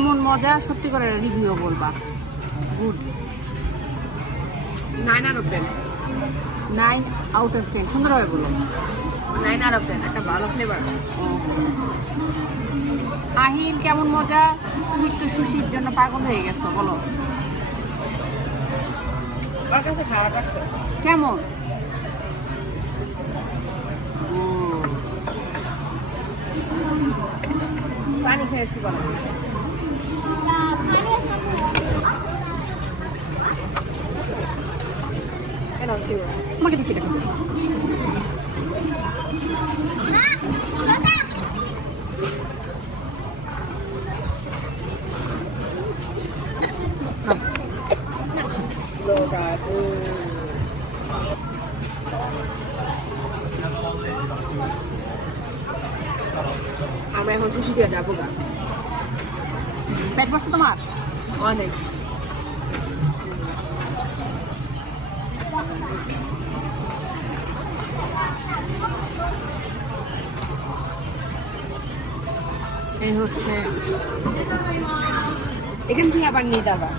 কেমন মজা সত্যি করে রিভিউ বলবা। গুড 9/10 9 আউট অফ 10 সুন্দরভাবে বলো। 9/10 একটা ভালো ফ্লেভার। আহিল কেমন মজা? তুমি তো সুশির জন্য পাগল হয়ে গেছো, বলো আমার কাছে খারাপ লাগছে। কেমন? পানি খেয়েছি বলো। কেন হচ্ছে আমাকে দিছি এটা কিন্তু। আমরা এখন সুশি দিয়ে যাবো গা। পেট বসছে তোমার? অনেক। এই হচ্ছে এখান থেকে আবার নিয়ে যাবা।